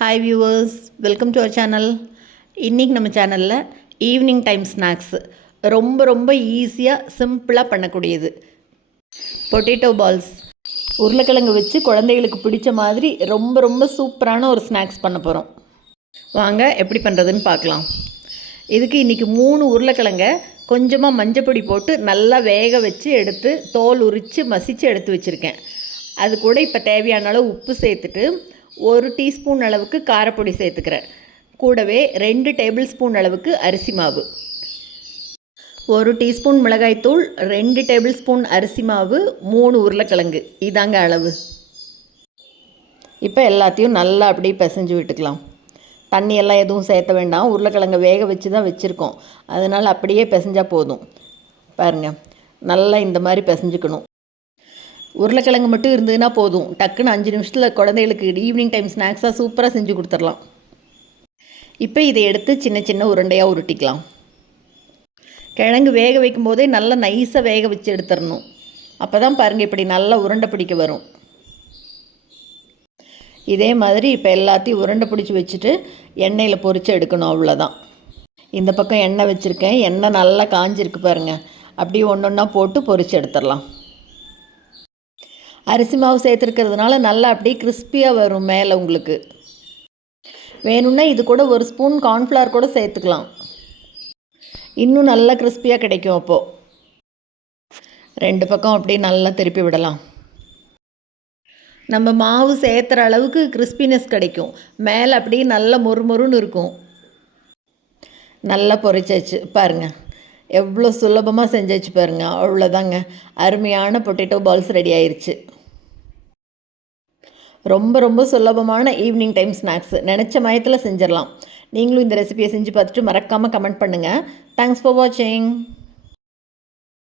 Hi viewers, welcome to our channel. இன்றைக்கி நம்ம சேனலில் ஈவினிங் டைம் ஸ்நாக்ஸ் ரொம்ப ரொம்ப ஈஸியாக சிம்பிளாக பண்ணக்கூடியது பொட்டேட்டோ பால்ஸ். உருளைக்கிழங்கு வச்சு குழந்தைகளுக்கு பிடிச்ச மாதிரி ரொம்ப ரொம்ப சூப்பரான ஒரு ஸ்நாக்ஸ் பண்ண போகிறோம். வாங்க எப்படி பண்ணுறதுன்னு பார்க்கலாம். இதுக்கு இன்றைக்கி 3 உருளைக்கிழங்க கொஞ்சமாக மஞ்சப்பொடி போட்டு நல்லா வேக வச்சு எடுத்து தோல் உரித்து மசித்து எடுத்து வச்சுருக்கேன். அது கூட இப்போ தேவையான அளவு உப்பு சேர்த்துட்டு 1 டீஸ்பூன் அளவுக்கு காரப்பொடி சேர்த்துக்கிறேன். கூடவே 2 டேபிள் ஸ்பூன் அளவுக்கு அரிசி மாவு, 1 டீஸ்பூன் மிளகாய்த்தூள், 2 டேபிள் ஸ்பூன் அரிசி மாவு, 3 உருளைக்கிழங்கு, இதாங்க அளவு. இப்போ எல்லாத்தையும் நல்லா அப்படியே பிசைஞ்சு விட்டுக்கலாம். தண்ணியெல்லாம் எதுவும் சேர்த்த வேண்டாம். உருளைக்கிழங்கை வேக வச்சு தான் வச்சுருக்கோம், அதனால் அப்படியே பிசைஞ்சால் போதும். பாருங்கள், நல்லா இந்த மாதிரி பிசைஞ்சுக்கணும். உருளைக்கிழங்கு மட்டும் இருந்ததுன்னா போதும், டக்குன்னு 5 நிமிஷத்தில் குழந்தைகளுக்கு ஈவினிங் டைம் ஸ்நாக்ஸாக சூப்பராக செஞ்சு கொடுத்துடலாம். இப்போ இதை எடுத்து சின்ன சின்ன உருண்டையாக உருட்டிக்கலாம். கிழங்கு வேக வைக்கும் போதே நல்லா நைஸாக வேக வச்சு எடுத்துடணும். அப்போ தான் பாருங்கள் இப்படி நல்லா உருண்டை பிடிக்க வரும். இதே மாதிரி இப்போ எல்லாத்தையும் உருண்டை பிடிச்சி வச்சுட்டு எண்ணெயில் பொரித்து எடுக்கணும், அவ்வளோதான். இந்த பக்கம் எண்ணெய் வச்சுருக்கேன். எண்ணெய் நல்லா காஞ்சிருக்கு பாருங்கள். அப்படியே ஒன்று ஒன்றா போட்டு பொரித்து எடுத்துடலாம். அரிசி மாவு சேர்த்துருக்கிறதுனால நல்லா அப்படியே கிறிஸ்பியாக வரும் மேலே. உங்களுக்கு வேணும்னா இது கூட 1 ஸ்பூன் கார்ன்ஃப்ளவர் கூட சேர்த்துக்கலாம், இன்னும் நல்லா கிறிஸ்பியாக கிடைக்கும். அப்போது 2 பக்கம் அப்படியே நல்லா திருப்பி விடலாம். நம்ம மாவு சேர்த்துற அளவுக்கு கிறிஸ்பினஸ் கிடைக்கும். மேலே அப்படியே நல்லா மொறுமொறுன்னு இருக்கும். நல்லா பொரிச்சாச்சு பாருங்கள், எவ்வளோ சுலபமாக செஞ்சாச்சு பாருங்கள். அவ்வளோதாங்க, அருமையான பொட்டேட்டோ பால்ஸ் ரெடி ஆயிடுச்சு. ரொம்ப ரொம்ப சுலபமான ஈவினிங் டைம் ஸ்நாக்ஸ், நினச்ச மயத்தில் செஞ்சிடலாம். நீங்களும் இந்த ரெசிபியை செஞ்சு பார்த்துட்டு மறக்காமல் கமெண்ட் பண்ணுங்கள். தேங்க்ஸ் ஃபார் வாட்சிங்.